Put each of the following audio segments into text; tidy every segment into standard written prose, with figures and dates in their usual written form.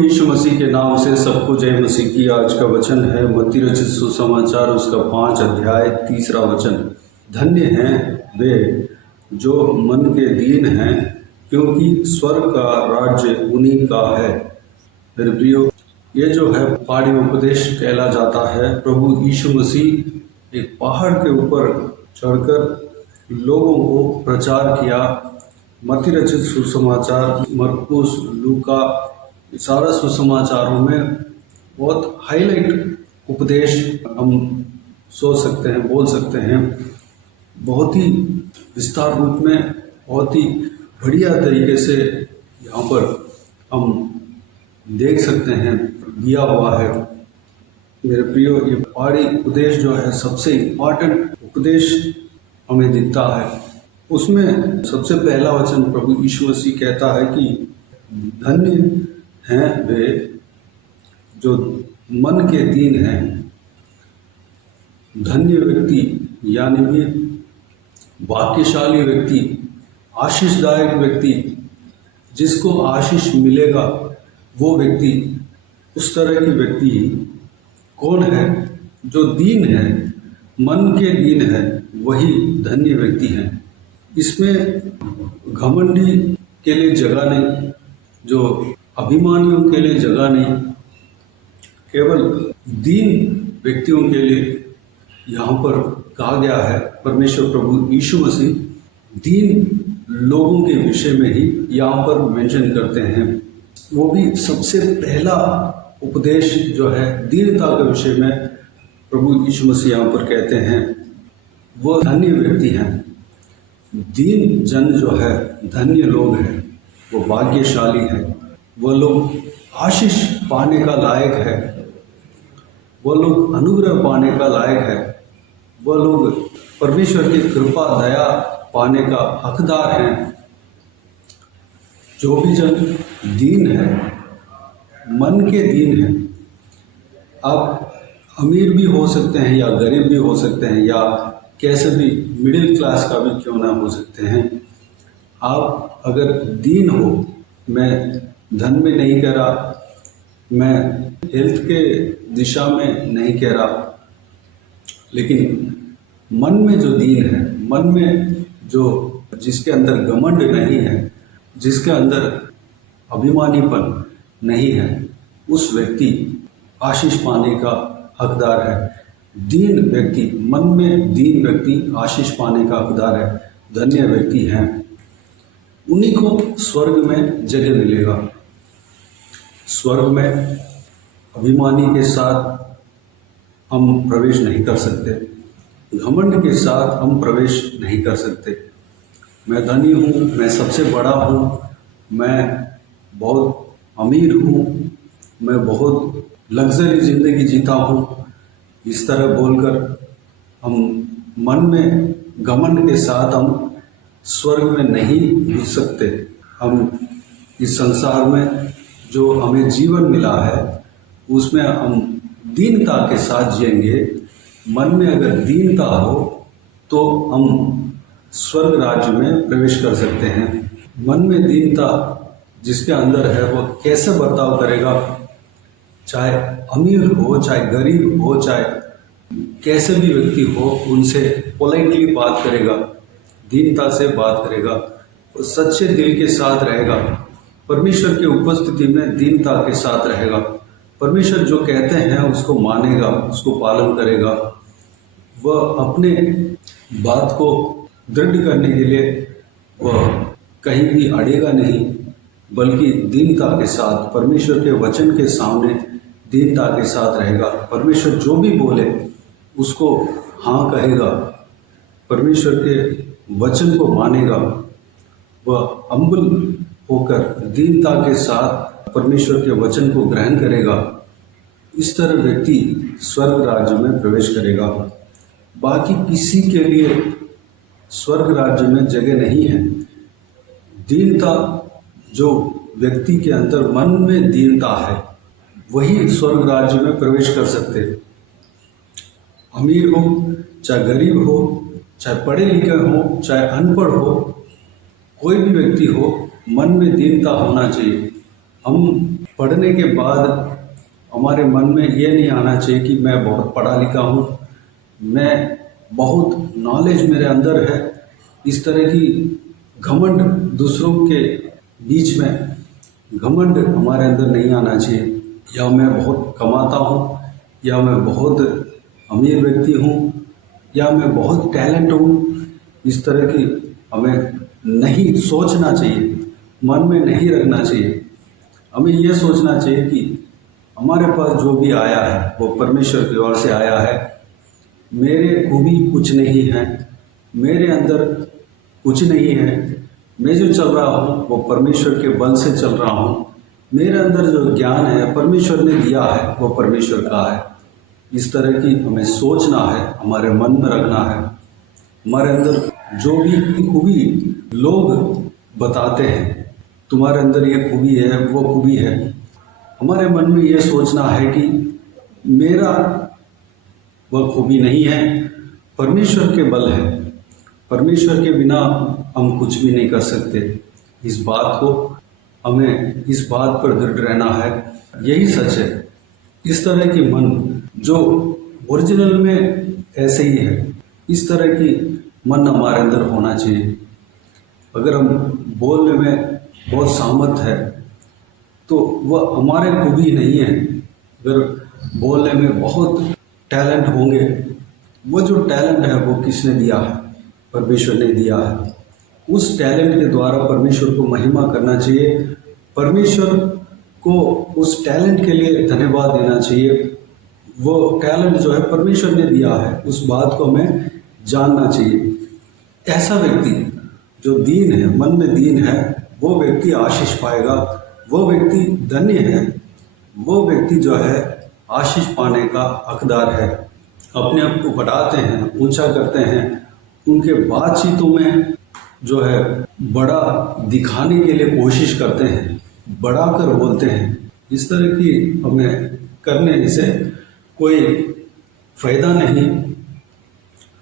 यीशु मसीह के नाम से सबको जय मसीह की। आज का वचन है मत्ती रचित सुसमाचार उसका 5 अध्याय 3 वचन। धन्य हैं वे जो मन के दीन हैं, क्योंकि स्वर्ग का राज्य उन्हीं का है। मेरे प्रियो, ये जो है पहाड़ी उपदेश कहला जाता है। प्रभु यीशु मसीह एक पहाड़ के ऊपर चढ़कर लोगों को प्रचार किया। मत्ती रचित सुसमाचार, मरकुस, लूका, सारा सुसमाचारों में बहुत हाईलाइट उपदेश हम सोच सकते हैं, बोल सकते हैं। बहुत ही विस्तार रूप में, बहुत ही बढ़िया तरीके से यहाँ पर हम देख सकते हैं, दिया हुआ है। मेरे प्रियो, ये पहाड़ी उपदेश जो है सबसे इम्पॉर्टेंट उपदेश हमें दिखता है। उसमें सबसे पहला वचन प्रभु यीशु मसीह कहता है कि धन्य हैं वे जो मन के दीन हैं। धन्य व्यक्ति यानी कि भाग्यशाली व्यक्ति, आशीषदायक व्यक्ति, जिसको आशीष मिलेगा वो व्यक्ति, उस तरह की व्यक्ति कौन है? जो दीन है, मन के दीन है, वही धन्य व्यक्ति है। इसमें घमंडी के लिए जगह नहीं, जो अभिमानियों के लिए जगह नहीं, केवल दीन व्यक्तियों के लिए यहाँ पर कहा गया है। परमेश्वर प्रभु यीशु मसीह दीन लोगों के विषय में ही यहाँ पर मेंशन करते हैं। वो भी सबसे पहला उपदेश जो है दीनता के विषय में प्रभु यीशु मसीह यहाँ पर कहते हैं, वो धन्य व्यक्ति हैं। दीन जन जो है, धन्य लोग हैं, वो भाग्यशाली है। वो लोग आशीष पाने का लायक है, वो लोग अनुग्रह पाने का लायक है, वो लोग परमेश्वर की कृपा दया पाने का हकदार हैं। जो भी जन दीन है, मन के दीन है, आप अमीर भी हो सकते हैं या गरीब भी हो सकते हैं या कैसे भी मिडिल क्लास का भी क्यों ना हो सकते हैं। आप अगर दीन हो, मैं धन में नहीं कह रहा, मैं हेल्थ के दिशा में नहीं कह रहा, लेकिन मन में जो दीन है, मन में जो जिसके अंदर घमंड नहीं है, जिसके अंदर अभिमानीपन नहीं है, उस व्यक्ति आशीष पाने का हकदार है। दीन व्यक्ति, मन में दीन व्यक्ति आशीष पाने का हकदार है, धन्य व्यक्ति हैं। उन्हीं को स्वर्ग में जगह मिलेगा। स्वर्ग में अभिमानी के साथ हम प्रवेश नहीं कर सकते, घमंड के साथ हम प्रवेश नहीं कर सकते। मैं धनी हूँ, मैं सबसे बड़ा हूँ, मैं बहुत अमीर हूँ, मैं बहुत लग्जरी ज़िंदगी जीता हूँ, इस तरह बोलकर हम मन में घमंड के साथ हम स्वर्ग में नहीं घुस सकते। हम इस संसार में जो हमें जीवन मिला है, उसमें हम दीनता के साथ जिएंगे। मन में अगर दीनता हो तो हम स्वर्ग राज्य में प्रवेश कर सकते हैं। मन में दीनता जिसके अंदर है, वो कैसे बर्ताव करेगा, चाहे अमीर हो, चाहे गरीब हो, चाहे कैसे भी व्यक्ति हो, उनसे पोलाइटली बात करेगा, दीनता से बात करेगा, वो सच्चे दिल के साथ रहेगा, परमेश्वर की उपस्थिति में दीनता के साथ रहेगा। परमेश्वर जो कहते हैं उसको मानेगा, उसको पालन करेगा। वह अपने बात को दृढ़ करने के लिए वह कहीं भी अड़ेगा नहीं, बल्कि दीनता के साथ परमेश्वर के वचन के सामने दीनता के साथ रहेगा। परमेश्वर जो भी बोले उसको हाँ कहेगा, परमेश्वर के वचन को मानेगा। वह हम्बल होकर दीनता के साथ परमेश्वर के वचन को ग्रहण करेगा। इस तरह व्यक्ति स्वर्ग राज्य में प्रवेश करेगा। बाकी किसी के लिए स्वर्ग राज्य में जगह नहीं है। दीनता, जो व्यक्ति के अंदर मन में दीनता है, वही स्वर्ग राज्य में प्रवेश कर सकते। अमीर हो चाहे गरीब हो, चाहे पढ़े लिखे हो चाहे अनपढ़ हो, कोई भी व्यक्ति हो, मन में दीनता होना चाहिए। हम पढ़ने के बाद हमारे मन में ये नहीं आना चाहिए कि मैं बहुत पढ़ा लिखा हूँ, मैं बहुत नॉलेज मेरे अंदर है। इस तरह की घमंड दूसरों के बीच में घमंड हमारे अंदर नहीं आना चाहिए, या मैं बहुत कमाता हूँ, या मैं बहुत अमीर व्यक्ति हूँ, या मैं बहुत टैलेंट हूँ। इस तरह की हमें नहीं सोचना चाहिए, मन में नहीं रखना चाहिए। हमें यह सोचना चाहिए कि हमारे पास जो भी आया है वो परमेश्वर की ओर से आया है। मेरे खूबी कुछ नहीं है, मेरे अंदर कुछ नहीं है। मैं जो चल रहा हूँ वो परमेश्वर के बल से चल रहा हूँ। मेरे अंदर जो ज्ञान है परमेश्वर ने दिया है, वो परमेश्वर का है। इस तरह की हमें सोचना है, हमारे मन में रखना है। हमारे अंदर जो भी खूबी लोग बताते हैं, तुम्हारे अंदर ये खूबी है, वो खूबी है, हमारे मन में ये सोचना है कि मेरा वह खूबी नहीं है, परमेश्वर के बल है। परमेश्वर के बिना हम कुछ भी नहीं कर सकते। इस बात को हमें इस बात पर दृढ़ रहना है, यही सच है। इस तरह की मन जो ओरिजिनल में ऐसे ही है, इस तरह की मन हमारे अंदर होना चाहिए। अगर हम बोलने में बहुत सामर्थ है तो वह हमारे खूबी नहीं है। अगर बोलने में बहुत टैलेंट होंगे, वो जो टैलेंट है वो किसने दिया है? परमेश्वर ने दिया है। उस टैलेंट के द्वारा परमेश्वर को महिमा करना चाहिए। परमेश्वर को उस टैलेंट के लिए धन्यवाद देना चाहिए। वो टैलेंट जो है परमेश्वर ने दिया है, उस बात को हमें जानना चाहिए। ऐसा व्यक्ति जो दीन है, मन में दीन है, वो व्यक्ति आशीष पाएगा। वो व्यक्ति धन्य है। वो व्यक्ति जो है आशीष पाने का हकदार है। अपने आप को बढ़ाते हैं, ऊंचा करते हैं, उनके बातचीतों में जो है बड़ा दिखाने के लिए कोशिश करते हैं, बढ़ाकर बोलते हैं। इस तरह की हमें करने से कोई फायदा नहीं।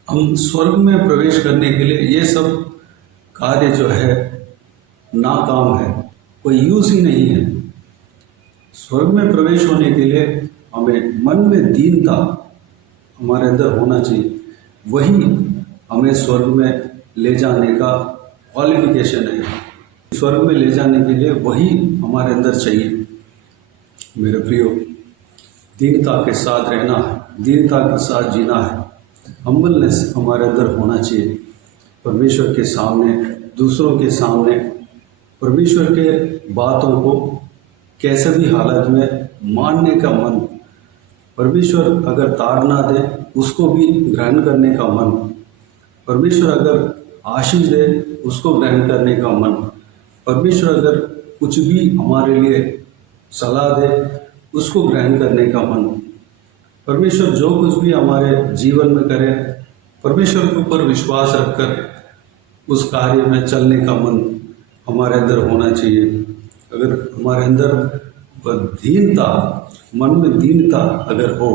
हम स्वर्ग में प्रवेश करने के लिए ये सब कार्य जो है नाकाम है, कोई यूज ही नहीं है। स्वर्ग में प्रवेश होने के लिए हमें मन में दीनता हमारे अंदर होना चाहिए। वही हमें स्वर्ग में ले जाने का क्वालिफिकेशन है। स्वर्ग में ले जाने के लिए वही हमारे अंदर चाहिए। मेरे प्रियो, दीनता के साथ रहना है, दीनता के साथ जीना है। हम्बलनेस हमारे अंदर होना चाहिए। परमेश्वर के सामने, दूसरों के सामने परमेश्वर के बातों को कैसे भी हालत में मानने का मन, परमेश्वर अगर ताड़ ना दे उसको भी ग्रहण करने का मन, परमेश्वर अगर आशीष दे उसको ग्रहण करने का मन, परमेश्वर अगर कुछ भी हमारे लिए सलाह दे उसको ग्रहण करने का मन, परमेश्वर जो कुछ भी हमारे जीवन में करे, परमेश्वर के ऊपर विश्वास रखकर उस कार्य में चलने का मन हमारे अंदर होना चाहिए। अगर हमारे अंदर वह दीनता, मन में दीनता अगर हो,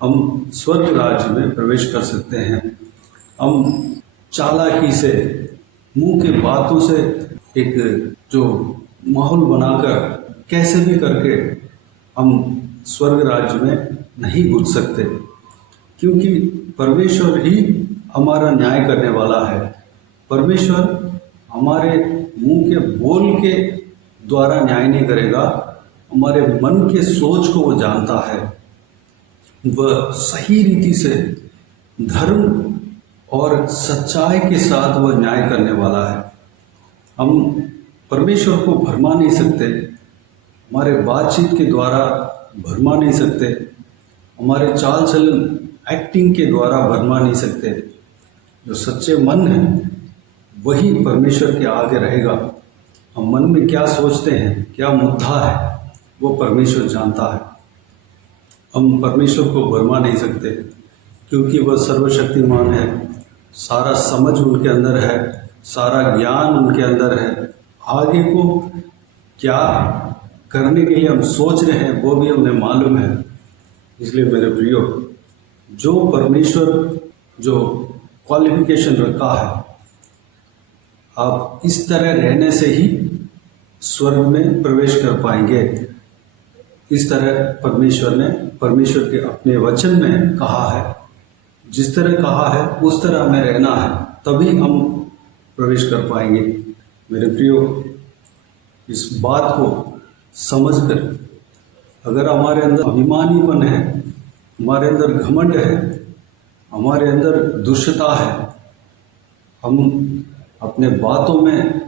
हम स्वर्ग राज्य में प्रवेश कर सकते हैं। हम चालाकी से, मुंह के बातों से एक जो माहौल बनाकर कैसे भी करके हम स्वर्ग राज्य में नहीं घुस सकते, क्योंकि परमेश्वर ही हमारा न्याय करने वाला है। परमेश्वर हमारे मुंह के बोल के द्वारा न्याय नहीं करेगा, हमारे मन के सोच को वो जानता है। वह सही रीति से धर्म और सच्चाई के साथ वह न्याय करने वाला है। हम परमेश्वर को भरमा नहीं सकते, हमारे बातचीत के द्वारा भरमा नहीं सकते, हमारे चाल चलन एक्टिंग के द्वारा भरमा नहीं सकते। जो सच्चे मन है वही परमेश्वर के आगे रहेगा। हम मन में क्या सोचते हैं, क्या मुद्दा है, वो परमेश्वर जानता है। हम परमेश्वर को भरमा नहीं सकते, क्योंकि वह सर्वशक्तिमान है। सारा समझ उनके अंदर है, सारा ज्ञान उनके अंदर है। आगे को क्या करने के लिए हम सोच रहे हैं वो भी हमें मालूम है। इसलिए मेरे प्रियो, जो परमेश्वर जो क्वालिफिकेशन रखा है, आप इस तरह रहने से ही स्वर्ग में प्रवेश कर पाएंगे। इस तरह परमेश्वर के अपने वचन में कहा है, जिस तरह कहा है उस तरह हमें रहना है, तभी हम प्रवेश कर पाएंगे। मेरे प्रियो, इस बात को समझकर अगर हमारे अंदर अभिमानीपन है, हमारे अंदर घमंड है, हमारे अंदर दुष्टता है, हम अपने बातों में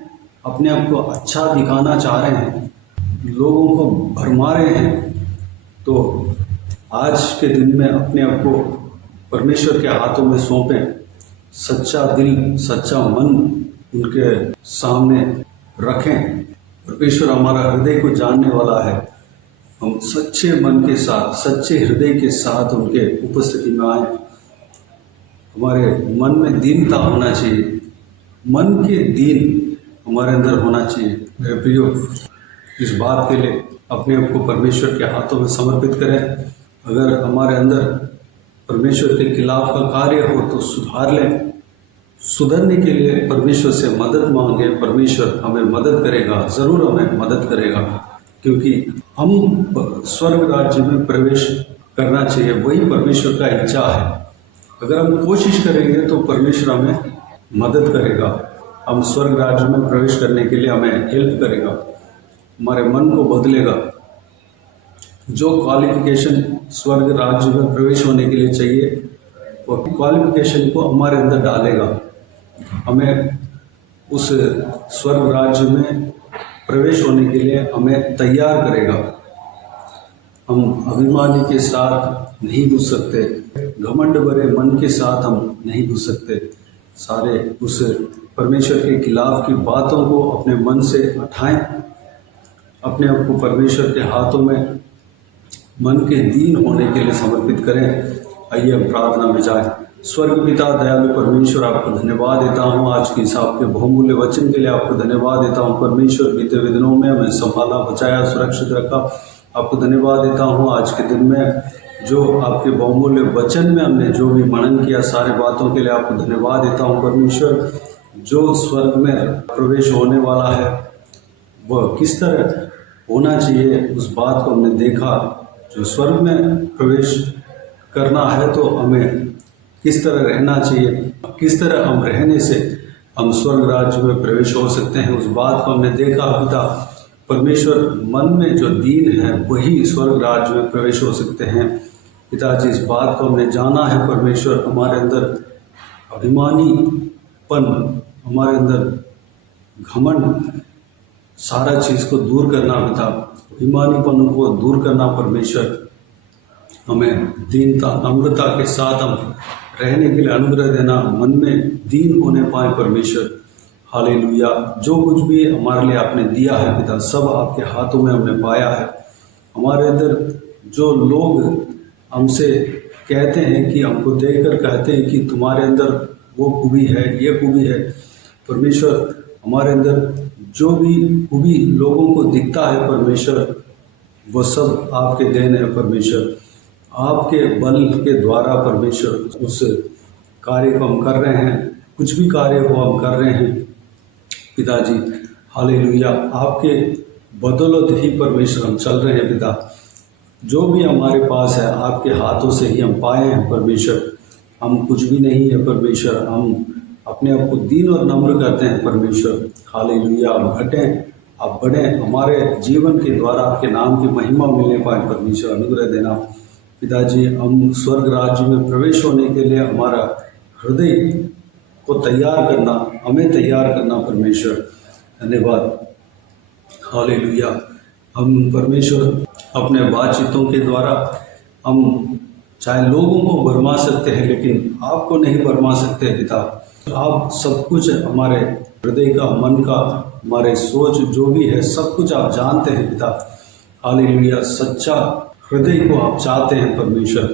अपने आप को अच्छा दिखाना चाह रहे हैं, लोगों को भरमा रहे हैं, तो आज के दिन में अपने आप को परमेश्वर के हाथों में सौंपें। सच्चा दिल, सच्चा मन उनके सामने रखें। परमेश्वर हमारा हृदय को जानने वाला है। हम सच्चे मन के साथ, सच्चे हृदय के साथ उनके उपस्थिति में आए। हमारे मन में दीनता होना चाहिए, मन के दीन हमारे अंदर होना चाहिए। मेरे प्रियो, इस बात के लिए अपने आप को परमेश्वर के हाथों में समर्पित करें। अगर हमारे अंदर परमेश्वर के खिलाफ का कार्य हो तो सुधार लें। सुधरने के लिए परमेश्वर से मदद मांगे। परमेश्वर हमें मदद करेगा, ज़रूर हमें मदद करेगा, क्योंकि हम स्वर्ग राज्य में प्रवेश करना चाहिए, वही परमेश्वर का इच्छा है। अगर हम कोशिश करेंगे तो परमेश्वर हमें मदद करेगा, हम स्वर्ग राज्य में प्रवेश करने के लिए हमें हेल्प करेगा, हमारे मन को बदलेगा। जो क्वालिफिकेशन स्वर्ग राज्य में प्रवेश होने के लिए चाहिए, वो क्वालिफिकेशन को हमारे अंदर डालेगा, हमें उस स्वर्ग राज्य में प्रवेश होने के लिए हमें तैयार करेगा। हम अभिमानी के साथ नहीं घुस सकते, घमंड भरे मन के साथ हम नहीं घुस सकते। सारे उस परमेश्वर के खिलाफ की बातों को अपने मन से हटाएं, अपने आप को परमेश्वर के हाथों में मन के दीन होने के लिए समर्पित करें। आइए हम प्रार्थना में जाएं। स्वर्ग पिता दयालु परमेश्वर, आपको धन्यवाद देता हूँ आज की इस आपके बहुमूल्य वचन के लिए। आपको धन्यवाद देता हूँ परमेश्वर, बीते हुए दिनों में हमें संभाला, बचाया, सुरक्षित रखा। आपको धन्यवाद देता हूँ आज के दिन में जो आपके बहुमूल्य वचन में हमने जो भी मनन किया, सारे बातों के लिए आपको धन्यवाद देता हूँ परमेश्वर। जो स्वर्ग में प्रवेश होने वाला है वह किस तरह होना चाहिए, उस बात को हमने देखा। जो स्वर्ग में प्रवेश करना है तो हमें किस तरह रहना चाहिए, किस तरह हम रहने से हम स्वर्ग राज्य में प्रवेश हो सकते हैं, उस बात को हमने देखा पिता परमेश्वर। मन में जो दीन है वही स्वर्ग राज्य में प्रवेश हो सकते हैं पिताजी। इस बात को हमने जाना है परमेश्वर। हमारे अंदर अभिमानीपन, हमारे अंदर घमंड, सारा चीज़ को दूर करना पिता, अभिमानीपन को दूर करना परमेश्वर। हमें दीनता, नम्रता के साथ हम रहने के लिए अनुग्रह देना, मन में दीन होने पाए परमेश्वर। हालेलुया। जो कुछ भी हमारे लिए आपने दिया है पिता, सब आपके हाथों में हमने पाया है। हमारे अंदर जो लोग हमसे कहते हैं कि हमको देखकर कहते हैं कि तुम्हारे अंदर वो खूबी है, ये खूबी है परमेश्वर, हमारे अंदर जो भी खूबी लोगों को दिखता है परमेश्वर, वो सब आपके देन है परमेश्वर। आपके बल के द्वारा परमेश्वर उस कार्य को हम कर रहे हैं, कुछ भी कार्य हो हम कर रहे हैं पिताजी। हालेलुया। आपके बदौलत ही परमेश्वर हम चल रहे हैं पिता। जो भी हमारे पास है आपके हाथों से ही हम पाए हैं परमेश्वर। हम कुछ भी नहीं है परमेश्वर, हम अपने आप को दीन और नम्र करते हैं परमेश्वर। हालेलुया। आप घटें, आप बढ़ें, हमारे जीवन के द्वारा आपके नाम की महिमा मिलने पाए परमेश्वर, अनुग्रह देना पिताजी। हम स्वर्ग राज्य में प्रवेश होने के लिए हमारा हृदय को तैयार करना, हमें तैयार करना परमेश्वर। धन्यवाद। हालेलुया। हम परमेश्वर अपने बातचीतों के द्वारा हम चाहे लोगों को भरमा सकते हैं, लेकिन आपको नहीं भरमा सकते पिता। आप सब कुछ हमारे हृदय का, मन का, हमारे सोच जो भी है सब कुछ आप जानते हैं पिता। हालेलुया। सच्चा हृदय को आप चाहते हैं परमेश्वर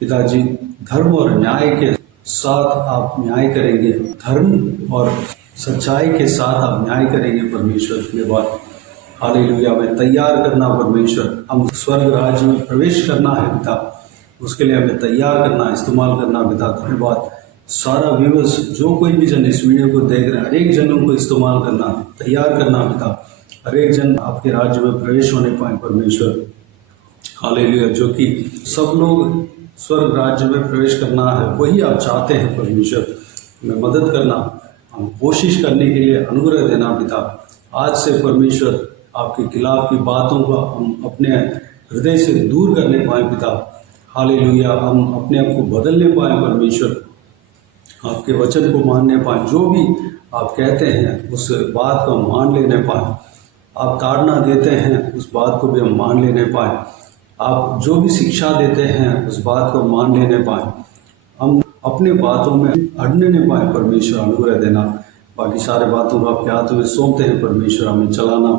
पिताजी। धर्म और न्याय के साथ आप न्याय करेंगे, धर्म और सच्चाई के साथ आप न्याय करेंगे परमेश्वर। धन्यवाद। हालेलुया। हमें तैयार करना परमेश्वर, हम स्वर्ग राज्य में प्रवेश करना है पिता, उसके लिए हमें तैयार करना, इस्तेमाल करना पिता। धन्यवाद। सारा व्यूअर्स, जो कोई भी जन इस वीडियो को देख रहे हैं, हर एक जनों को इस्तेमाल करना, तैयार करना पिता। हर एक जन आपके राज्य में प्रवेश होने पाए परमेश्वर। हालेलुया। जो कि सब लोग स्वर्ग राज्य में प्रवेश करना है, वही आप चाहते हैं परमेश्वर। हमें मदद करना, हम कोशिश करने के लिए अनुग्रह देना पिता। आज से परमेश्वर आपके खिलाफ की बातों को हम अपने हृदय से दूर करने पाएँ पिता। हालेलुया। हम अपने आप को बदलने पाएँ परमेश्वर, आपके वचन को मानने पाएँ, जो भी आप कहते हैं उस बात को मान लेने पाएँ। आप ताड़ना देते हैं उस बात को भी हम मान लेने पाएँ। आप जो भी शिक्षा देते हैं उस बात को मान लेने पाएँ। हम अपने बातों में अड़ने नहीं पाए परमेश्वर, अनुग्रह देना। बाकी सारे बातों को आपके हाथों में सौंपते हैं परमेश्वर, हमें चलाना।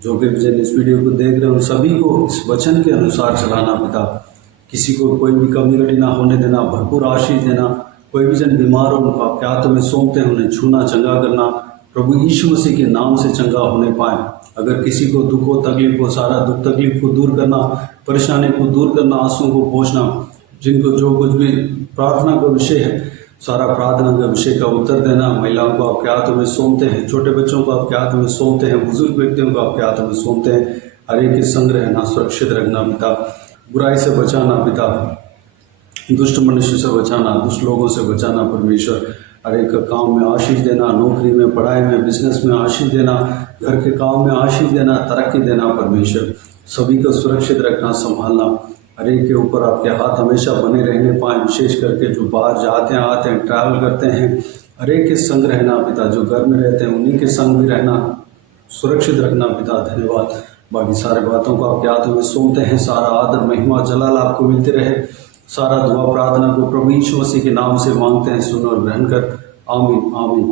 जो कि जन इस वीडियो को देख रहे हैं उन सभी को इस वचन के अनुसार चलाना पिता। किसी को कोई भी कमी घटी ना होने देना, भरपूर आशीष देना। कोई भी जन बीमार हो उनको आपके हाथों में सौंपते हैं, उन्हें छूना, चंगा करना। प्रभु यीशु मसीह के नाम से चंगा होने पाए। अगर किसी को दुख हो, तकलीफ हो, सारा दुख तकलीफ को दूर करना, परेशानी को दूर करना, आंसुओं को पोंछना। जिनको जो कुछ भी प्रार्थना का विषय है, सारा प्रार्थना का विषय का उत्तर देना। महिलाओं को आपके हाथों में सौंपते हैं, छोटे बच्चों को आपके हाथों में सौंपते हैं, बुजुर्ग व्यक्तियों को आपके हाथों में सौंपते हैं। हर एक के संग रहना, सुरक्षित रखना पिता। बुराई से बचाना पिता, दुष्ट मनुष्य से बचाना, दुष्ट लोगों से बचाना परमेश्वर। हर एक काम में आशीष देना, नौकरी में, पढ़ाई में, बिजनेस में आशीष देना, घर के काम में आशीष देना, तरक्की देना परमेश्वर। सभी को सुरक्षित रखना, संभालना। हर एक के ऊपर आपके हाथ हमेशा बने रहने पाएँ। विशेष करके जो बाहर जाते हैं, आते हैं, ट्रैवल करते हैं, हर एक के संग रहना पिता। जो घर में रहते हैं उन्हीं के संग भी रहना, सुरक्षित रखना पिता। धन्यवाद। बाकी सारे बातों को आपके हाथों में सौंपते हैं। सारा आदर, महिमा, जलाल आपको मिलते रहे। सारा दुआ प्रार्थना को प्रभु यीशु मसीह के नाम से मांगते हैं, सुन और ग्रहण कर। आमीन आमीन।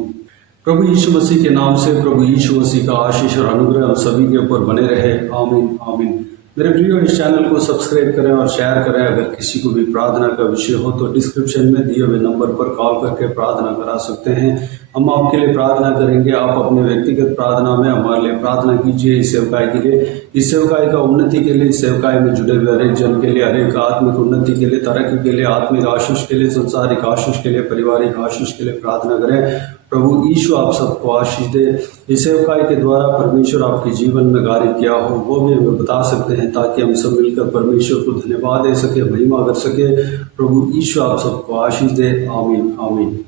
प्रभु यीशु मसीह के नाम से प्रभु यीशु मसीह का आशीष और अनुग्रह हम सभी के ऊपर बने रहे। आमीन आमीन। मेरे प्रियो, इस चैनल को सब्सक्राइब करें और शेयर करें। अगर किसी को भी प्रार्थना का विषय हो तो डिस्क्रिप्शन में दिए हुए नंबर पर कॉल करके प्रार्थना करा सकते हैं। हम आपके लिए प्रार्थना करेंगे। आप अपने व्यक्तिगत प्रार्थना में हमारे लिए प्रार्थना कीजिए। इस सेवकाई के लिए, इस सेवकाई का उन्नति के लिए, इस सेवकाई में जुड़े हुए हर एक जन के लिए, हर एक आत्मिक उन्नति के लिए, तरक्की के लिए, आत्मिक आशीष के लिए, संसारिक आशीष के लिए, पारिवारिक आशीष के लिए प्रार्थना करें। प्रभु यीशु आप सबको आशीष दे। इस सेवकाई के द्वारा परमेश्वर आपके जीवन में कार्य किया हो वो भी हमें बता सकते हैं, ताकि हम सब मिलकर परमेश्वर को धन्यवाद दे सके, महिमा कर सके। प्रभु यीशु आप सबको आशीष दे। आमीन आमीन।